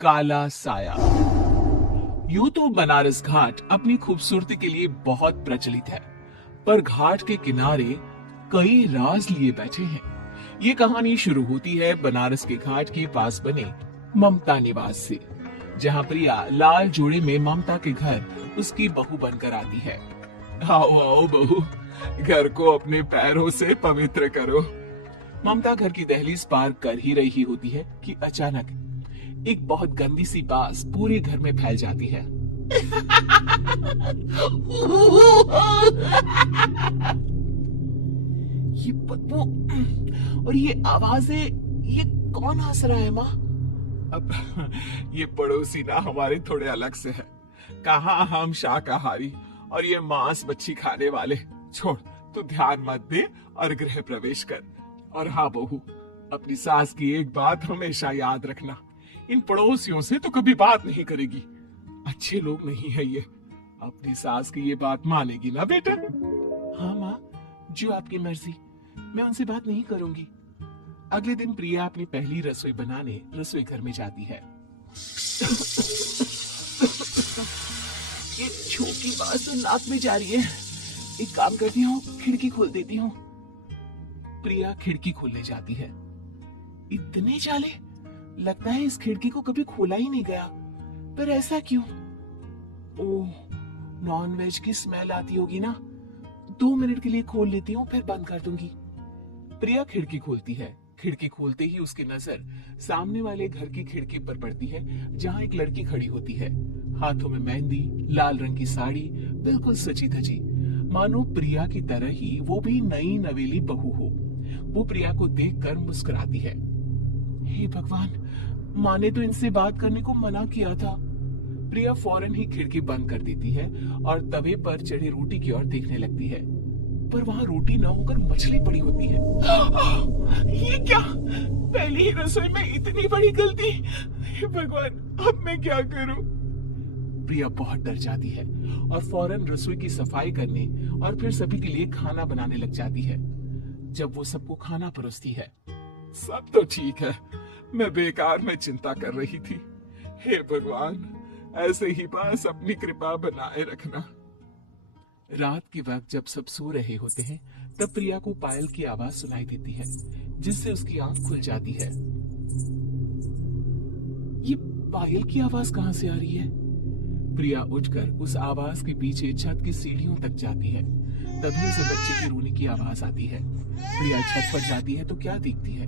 काला साया। यूं तो बनारस घाट अपनी खूबसूरती के लिए बहुत प्रचलित है, पर घाट के किनारे कई राज लिए बैठे हैं। ये कहानी शुरू होती है बनारस के घाट के पास बने ममता निवास से, जहां प्रिया लाल जोड़े में ममता के घर उसकी बहू बनकर आती है। आओ आओ बहू, घर को अपने पैरों से पवित्र करो। ममता घर की दहलीज पार कर ही रही होती है कि अचानक एक बहुत गंदी सी बास पूरे घर में फैल जाती है। ये बदबू और ये आवाजें, ये कौन हंस रहा है माँ? अब ये पड़ोसी ना हमारे थोड़े अलग से है। कहाँ हम शाकाहारी और ये मांस मच्छी खाने वाले। छोड़, तू ध्यान मत दे और गृह प्रवेश कर। और हाँ बहू, अपनी सास की एक बात हमेशा याद रखना, इन पड़ोसियों से तो कभी बात नहीं करेगी। अच्छे लोग नहीं है ये। अपनी सास की ये बात मानेगी ना बेटा? हाँ माँ, जो आपकी मर्जी, मैं उनसे बात नहीं करूंगी। अगले दिन प्रिया अपनी पहली रसोई बनाने रसोई घर में जाती है। ये छोटी बात तो नाक में जा रही है। एक काम करती हूँ, खिड़की खोल देती हूँ। प्रिया खिड़की खोलने जाती है। इतने जाले, लगता है इस खिड़की को कभी खोला ही नहीं गया। पर ऐसा क्यों? ओह, नॉन वेज की स्मेल आती होगी ना। 2 मिनट के लिए खोल लेती हूँ, फिर बंद कर दूंगी। प्रिया खिड़की खोलती है। खिड़की खोलते ही उसकी नजर सामने वाले घर की खिड़की पर पड़ती है, जहाँ एक लड़की खड़ी होती है, हाथों में मेहंदी, लाल रंग की साड़ी, बिल्कुल सजी धजी, मानो प्रिया की तरह ही वो भी नई नवेली बहू हो। वो प्रिया को देखकर मुस्कुराती है। हे भगवान, माँ ने तो इनसे बात करने को मना किया था। प्रिया फौरन ही खिड़की बंद कर देती है और तवे पर चढ़ी रोटी की ओर देखने लगती है, पर वहाँ रोटी न होकर मछली पड़ी होती है। ये क्या? पहली ही रसोई में इतनी बड़ी गलती। हे भगवान, अब मैं क्या करूं? प्रिया बहुत डर जाती है और फौरन रसोई की सफाई करने और फिर सभी के लिए खाना बनाने लग जाती है। जब वो सबको खाना परोसती है, सब तो ठीक है, मैं बेकार में चिंता कर रही थी। हे भगवान, ऐसे ही बस अपनी कृपा बनाए रखना। रात के वक्त जब सब सो रहे होते हैं, तब प्रिया को पायल की आवाज सुनाई देती है, जिससे उसकी आंख खुल जाती है। ये पायल की आवाज कहाँ से आ रही है? प्रिया उठकर उस आवाज के पीछे छत की सीढ़ियों तक जाती है। तभी उसे बच्चे की रोने की आवाज आती है। प्रिया छत पर जाती है तो क्या देखती है?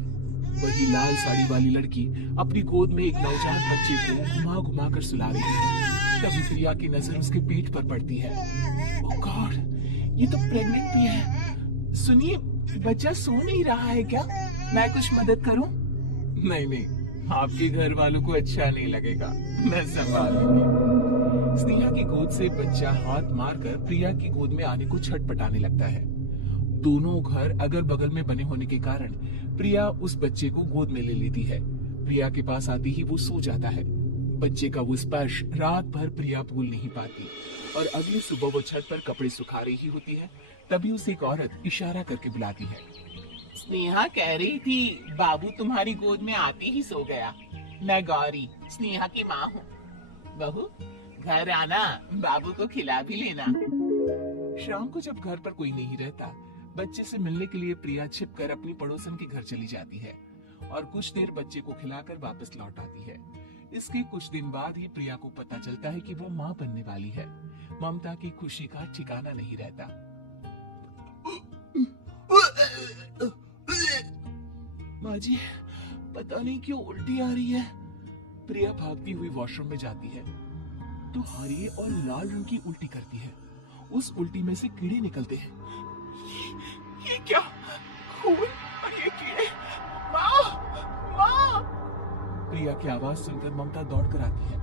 वही लाल साड़ी वाली लड़की अपनी गोद में एक नवजात बच्चे को घुमा घुमा कर सुला रही है। तभी प्रिया की नजर उसके पेट पर पड़ती है। ओह गॉड, ये तो प्रेग्नेंट भी है। सुनिए, बच्चा सो नहीं रहा है क्या? मैं कुछ मदद करूं? नहीं नहीं, आपके घर वालों को अच्छा नहीं लगेगा, मैं संभाल लूंगी। स्नेहा की गोद से बच्चा हाथ मारकर प्रिया की गोद में आने को छटपटाने लगता है। दोनों घर अगल बगल में बने होने के कारण प्रिया उस बच्चे को गोद में ले लेती है। प्रिया के पास आती ही वो सो जाता है। बच्चे का वो स्पर्श रात भर प्रिया भूल नहीं पाती और अगली सुबह वो छत पर कपड़े सुखा रही होती है, तभी उसे एक औरत इशारा करके बुलाती है। स्नेहा कह रही थी बाबू तुम्हारी गोद में आते ही सो गया। मैं गौरी, स्नेहा की माँ हूँ। बहू, घर आना, बाबू को खिला भी लेना। शाम को जब घर पर कोई नहीं रहता, बच्चे से मिलने के लिए प्रिया छिपकर अपनी पड़ोसन के घर चली जाती है और कुछ देर बच्चे को खिलाकर वापस लौट आती है। इसके कुछ दिन बाद ही प्रिया को पता चलता है कि वो माँ बनने वाली है। ममता की खुशी का ठिकाना नहीं रहता। माँ जी, पता नहीं क्यों उल्टी आ रही है। प्रिया भागती हुई वॉशरूम में जाती है तो हरे और लाल रंग की उल्टी करती है। उस उल्टी में से कीड़े निकलते हैं। ये क्या? खून और ये कीड़े! माँ! माँ! प्रिया की आवाज सुनकर ममता दौड़कर आती है,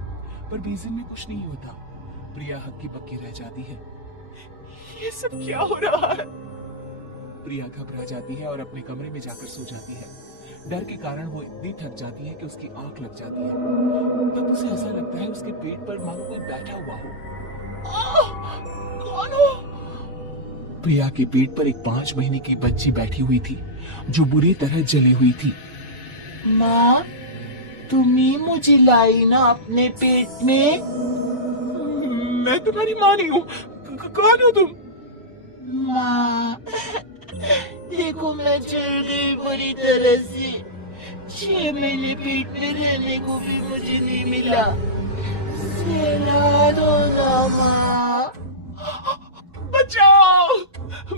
पर बेसिन में कुछ नहीं होता। प्रिया हक्की बक्की रह जाती है। ये सब क्या हो रहा है? प्रिया घबरा जाती है और अपने कमरे में जाकर सो जाती है। डर के कारण वो इतनी थक जाती है कि उसकी आंख लग जाती है। तब उसे ऐसा लगता है उसके पेट पर मानो कोई बैठा हुआ हो। कौन हो? प्रिया के पेट पर एक 5 महीने की बच्ची बैठी हुई थी, जो बुरी तरह जली हुई थी। माँ, तुम ही मुझे लाई ना अपने पेट में। मैं तुम्हारी माँ नहीं हूँ। कौन हो तुम? माँ, देखो मैं जल गई बुरी तरह से। 6 महीने पेट में रहने को भी मुझे नहीं मिला। सहला दो ना माँ। बचाओ,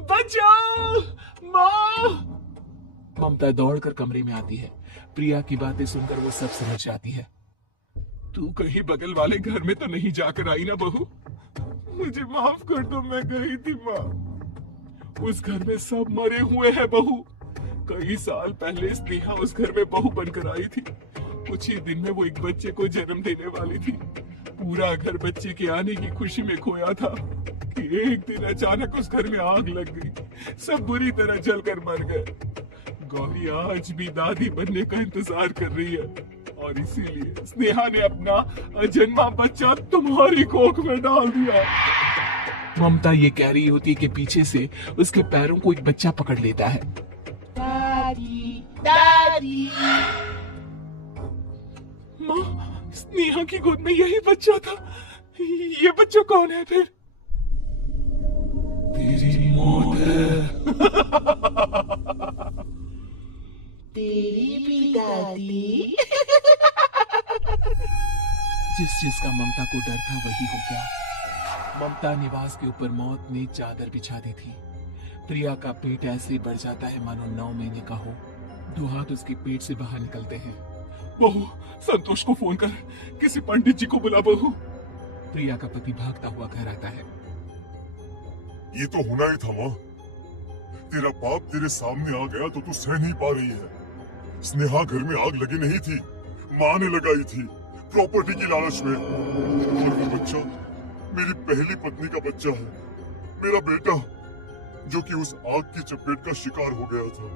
बचाओ, माँ। ममता दौड़कर कमरे में आती है। प्रिया की बातें सुनकर वो सब समझ जाती है। तू कहीं बगल वाले घर में तो नहीं जाकर आई ना बहू? मुझे माफ कर दो, मैं गई थी माँ। उस घर में सब मरे हुए हैं बहू। कई साल पहले स्नेहा उस घर में बहू बनकर आई थी। कुछ ही दिन में वो एक बच्चे को जन्म देने वाली थी। पूरा घर बच्चे के आने की खुशी में खोया था कि एक दिन अचानक उस घर में आग लग गई। सब बुरी तरह जलकर मर गए। गौरी आज भी दादी बनने का इंतजार कर रही है और इसीलिए स्नेहा ने अपना अजन्मा बच्चा तुम्हारी कोख में डाल दिया। ममता ये कह रही होती कि पीछे से उसके पैरों को एक बच्चा पकड़ लेता है। दादी, दादी। माँ, स्नेहा की गोद में यही बच्चा था। ये बच्चा कौन है फिर? तेरी मौत है। तेरी भी दादी। जिस जिसका ममता को डर था वही हो गया। ममता निवास के ऊपर मौत ने चादर बिछा दी थी। प्रिया का पेट ऐसे ही बढ़ जाता है मानो 9 महीने का हो। 2 हाथ उसके पेट से बाहर निकलते हैं। बहू, संतोष को फोन कर, किसी पंडित जी को बुला बहू। प्रिया का पति भागता हुआ घर आता है। ये तो होना ही था माँ। तेरा बाप तेरे सामने आ गया तो तू सह नहीं पा रही है। स्नेहा घर में आग लगी नहीं थी, माँ ने लगाई थी, प्रॉपर्टी की लालच में। और वो बच्चा मेरी पहली पत्नी का बच्चा है, मेरा बेटा, जो कि उस आग की चपेट का शिकार हो गया था।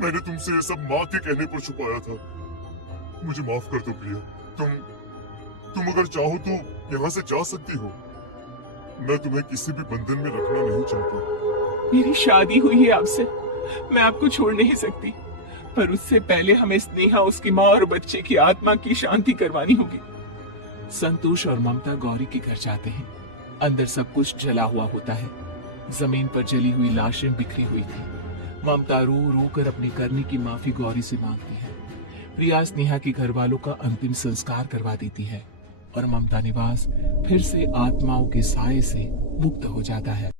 मैंने तुमसे ये सब माँ के कहने पर छुपाया था। मुझे माफ कर दो प्रिया। तुम अगर चाहो तो यहाँ से जा सकती हो। मैं तुम्हें किसी भी बंधन में रखना नहीं चाहती। मेरी शादी हुई है आपसे, मैं आपको छोड़ नहीं सकती, पर उससे पहले हमें स्नेहा, उसकी माँ और बच्चे की आत्मा की शांति करवानी होगी। संतोष और ममता गौरी के घर जाते हैं। अंदर सब कुछ जला हुआ होता है। जमीन पर जली हुई लाशें बिखरी हुई थी। ममता रो रो कर अपनी करने की माफी गौरी से मांगती है। प्रिया स्नेहा के घर वालों का अंतिम संस्कार करवा देती है और ममता निवास फिर से आत्माओं के साए से मुक्त हो जाता है।